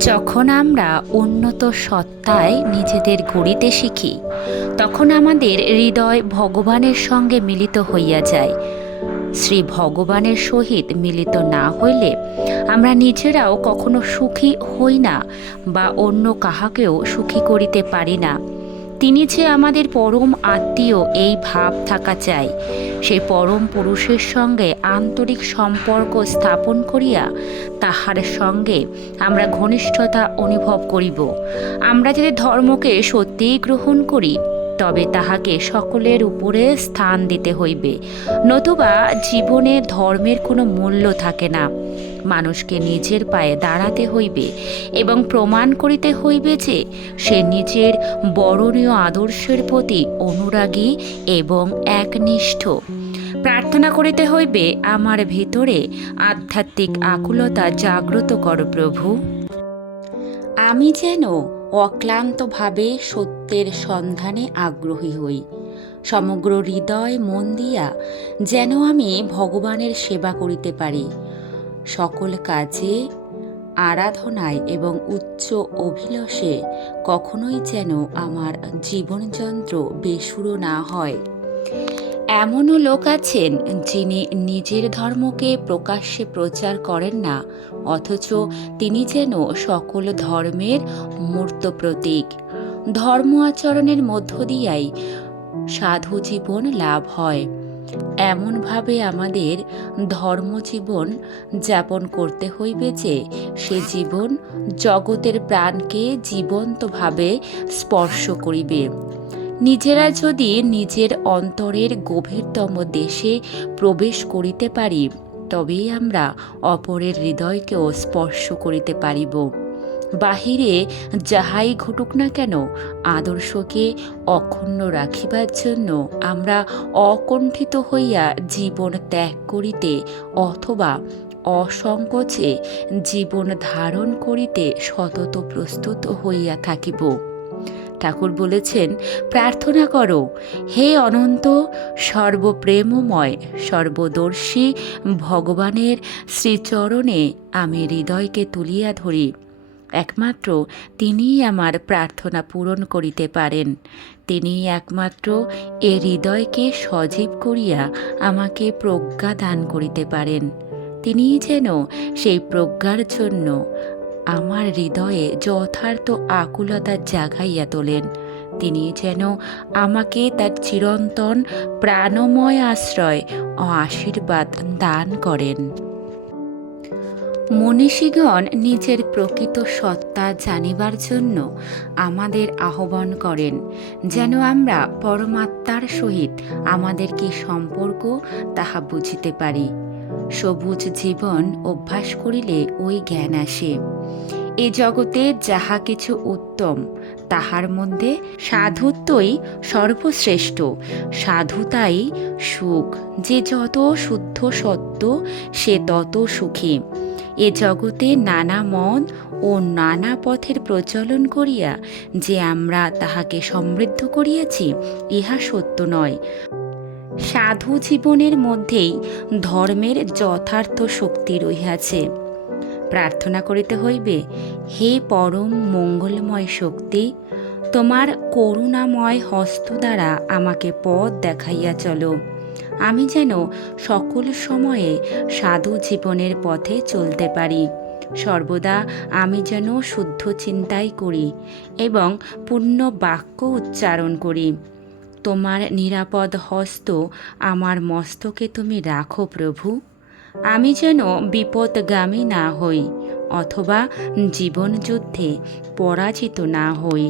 যখন আমরা উন্নত সত্তায় নিজেদের গড়িতে শিখি, তখন আমাদের হৃদয় ভগবানের সঙ্গে মিলিত হইয়া যায়। শ্রী ভগবানের সহিত মিলিত না হইলে আমরা নিজেরাও কখনো সুখী হই না বা অন্য কাহাকেও সুখী করিতে পারি না। তিনি যে আমাদের পরম আত্মীয় এই ভাব থাকা চাই সেই পরম পুরুষের সঙ্গে আন্তরিক সম্পর্ক স্থাপন করিয়া তাহার সঙ্গে আমরা ঘনিষ্ঠতা অনুভব করিব। আমরা যদি ধর্মকে সত্যিই গ্রহণ করি তবে তাহাকে সকলের উপরে স্থান দিতে হইবে, নতুবা জীবনে ধর্মের কোনো মূল্য থাকে না। মানুষকে নিজের পায়ে দাঁড়াতে হইবে এবং প্রমাণ করিতে হইবে যে সে নিজের বরণীয় আদর্শের প্রতি অনুরাগী এবং একনিষ্ঠ। প্রার্থনা করিতে হইবে, আমার ভিতরে আধ্যাত্মিক আকুলতা জাগ্রত কর প্রভু। আমি যেন অক্লান্তভাবে সত্যের সন্ধানে আগ্রহী হই। সমগ্র হৃদয় মন দিয়া যেন আমি ভগবানের সেবা করিতে পারি। সকল কাজে, আরাধনায় এবং উচ্চ অভিলষে কখনোই যেন আমার জীবনযন্ত্র বেসুরো না হয়। এমনও লোক আছেন যিনি নিজের ধর্মকে প্রকাশ্যে প্রচার করেন না, অথচ তিনি যেন সকল ধর্মের মূর্ত প্রতীক। ধর্ম আচরণের মধ্য দিয়াই সাধু জীবন লাভ হয়। এমনভাবে আমাদের ধর্মজীবন যাপন করতে হইবে যে, সে জীবন জগতের প্রাণকে জীবন্তভাবে স্পর্শ করিবে। নিজেরা যদি নিজের অন্তরের গভীরতম দেশে প্রবেশ করিতে পারি, তবেই আমরা অপরের হৃদয়কেও স্পর্শ করিতে পারিব। বাহিরে যাহাই ঘটুক না কেন, আদর্শকে অক্ষুণ্ণ রাখিবার জন্য আমরা অকণ্ঠিত হইয়া জীবন ত্যাগ করিতে অথবা অসংকোচে জীবন ধারণ করিতে সতত প্রস্তুত হইয়া থাকিব। ঠাকুর বলেছেন, প্রার্থনা করো, হে অনন্ত, সর্বপ্রেমময়, সর্বদর্শী, ভগবানের শ্রীচরণে আমি হৃদয়কে তুলিয়া ধরি। একমাত্র তিনিই আমার প্রার্থনা পূরণ করিতে পারেন। তিনি একমাত্র এ হৃদয়কে সজীব করিয়া আমাকে প্রজ্ঞা দান করিতে পারেন। তিনিই যেন সেই প্রজ্ঞার জন্য আমার হৃদয়ে যথার্থ আকুলতা জাগাইয়া তোলেন। তিনি যেন আমাকে তার চিরন্তন প্রাণময় আশ্রয় ও আশীর্বাদ দান করেন। মনীষীগণ নিজের প্রকৃত সত্তা জানিবার জন্য আমাদের আহ্বান করেন, যেন আমরা পরমাত্মার সহিত আমাদের কি সম্পর্ক তাহা বুঝিতে পারি। সবুজ জীবন অভ্যাস করিলে ওই জ্ঞান আসে। এ জগতে যাহা কিছু উত্তম, তাহার মধ্যে সাধুত্বই সর্বশ্রেষ্ঠ। সাধুতাই সুখ, যে যত শুদ্ধ সত্য, সে তত সুখী। এ জগতে নানা মন ও নানা পথের প্রচলন করিয়া যে আমরা তাহাকে সমৃদ্ধ করিয়াছি, ইহা সত্য নয়। সাধু জীবনের মধ্যেই ধর্মের যথার্থ শক্তি রহিয়াছে। প্রার্থনা করিতে হইবে, হে পরম মঙ্গলময় শক্তি, তোমার করুণাময় হস্ত দ্বারা আমাকে পথ দেখাইয়া চলো। আমি যেন সকল সময়ে সাধু জীবনের পথে চলতে পারি। সর্বদা আমি যেন শুদ্ধ চিন্তাই করি এবং পূর্ণ বাক্য উচ্চারণ করি। তোমার নিরাপদ হস্ত আমার মস্তকে তুমি রাখো প্রভু। আমি যেন বিপদগামী না হই, অথবা জীবনযুদ্ধে পরাজিত না হই।